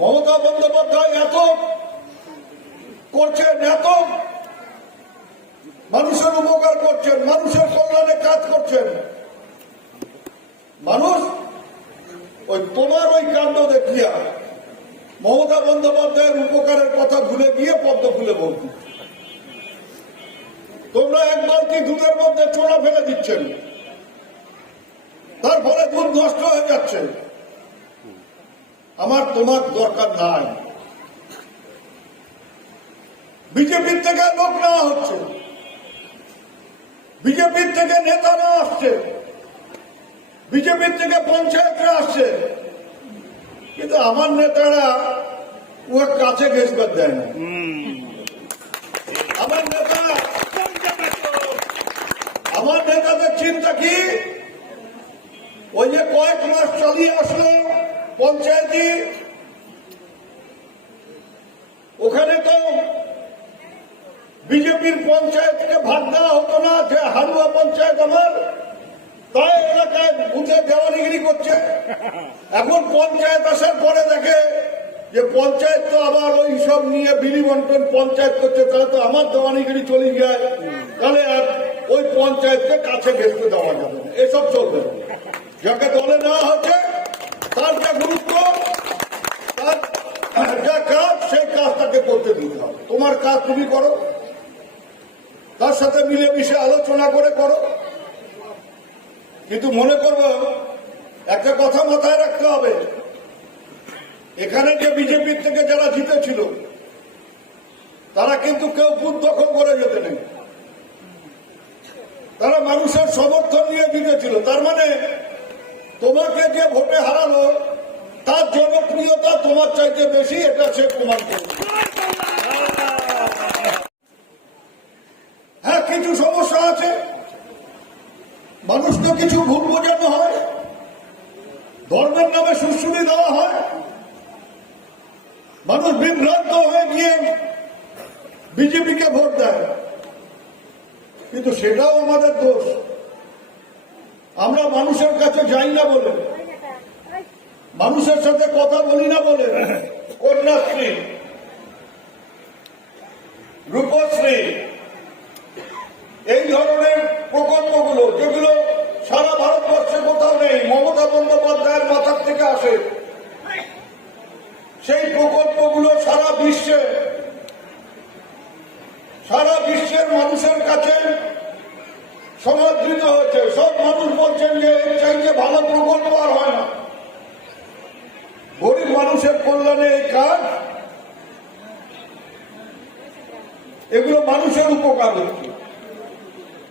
মমতা বন্দ্যোপাধ্যায় এত করছেন, এত মানুষের উপকার করছেন, মানুষের কল্যাণে কাজ করছেন। মানুষ, ওই তোমার ওই কাণ্ড দেখিয়া মমতা বন্দ্যোপাধ্যায়ের উপকারের কথা ভুলে গিয়ে পদ্ম ফুলে বলছি। তোমরা এক বালতি দুধের মধ্যে চোরা ফেলে দিচ্ছেন? তার ফলে দুধ নষ্ট হয়ে যাচ্ছে। আমার তোমার দরকার নাই। বিজেপির থেকে লোক নেওয়া হচ্ছে। বিজেপির থেকে নেতা নেওয়া আসছে। বিজেপির থেকে পঞ্চায়েতরা আসছে। কিন্তু আমার নেতারা ওর কাছে ঘেসবার দেয় না। আমার নেতা আমার নেতাদের চিন্তা কি? ওই যে কয়েক মাস চালিয়ে আসলো পঞ্চায়েতি ওখানে তো বিজেপির পঞ্চায়েতকে ভাগ দেওয়া হতো না, যে হালুয়া পঞ্চায়েত আমার। তাই এলাকায় বুঝে দেওয়ানিগিরি করছে। এখন পঞ্চায়েত আসার পরে দেখে যে পঞ্চায়েত তো আবার ওই সব নিয়ে বিলি বন্টন পঞ্চায়েত করছে, তাহলে তো আমার দেওয়ানিগিরি চলে যায়। তাহলে আর ওই পঞ্চায়েতকে কাছে ঘেসতে দেওয়া যাবে এসব চলবে যাকে দলে নেওয়া হচ্ছে তার যে গুরুত্ব তার যা কাজ সেই কাজ তাকে করতে দিতে হবে তোমার কাজ তুমি করো। তার সাথে মিলেমিশে আলোচনা করে করো। কিন্তু মনে করব, একটা কথা মাথায় রাখতে হবে। এখানে যে বিজেপির থেকে যারা জিতেছিল, তারা কিন্তু কেউ বুথ দখল করে যেতে নেই। তারা মানুষের সমর্থন নিয়ে জিতেছিল। তার মানে তোমাকে যে ভোটে হারালো, তার জনপ্রিয়তা তোমার চাইতে বেশি, এটা সে প্রমাণ করবে হ্যাঁ কিছু সমস্যা আছে মানুষকে কিছু ভুল বোঝানো হয়? ধর্মের নামে সুশ্রুতি দেওয়া হয়? মানুষ বিভ্রান্ত হয়ে গিয়ে বিজেপিকে ভোট দেয়। কিন্তু সেটাও আমাদের দোষ। আমরা মানুষের কাছে যাই না বলে। মানুষের সাথে কথা বলি না বলে। কন্যাশ্রী, রূপশ্রী এই ধরনের প্রকল্পগুলো যেগুলো সারা ভারতবর্ষে কোথাও নেই মমতা বন্দ্যোপাধ্যায়ের মাথার থেকে আসে সেই প্রকল্পগুলো সারা বিশ্বে, সারা বিশ্বের মানুষের কাছে সমাদৃত হয়েছে। সব মানুষ বলছেন যে, এর চাইতে ভালো প্রকল্প আর হয় না। গরিব মানুষের কল্যাণে এই কাজ, এগুলো মানুষের উপকার হচ্ছে।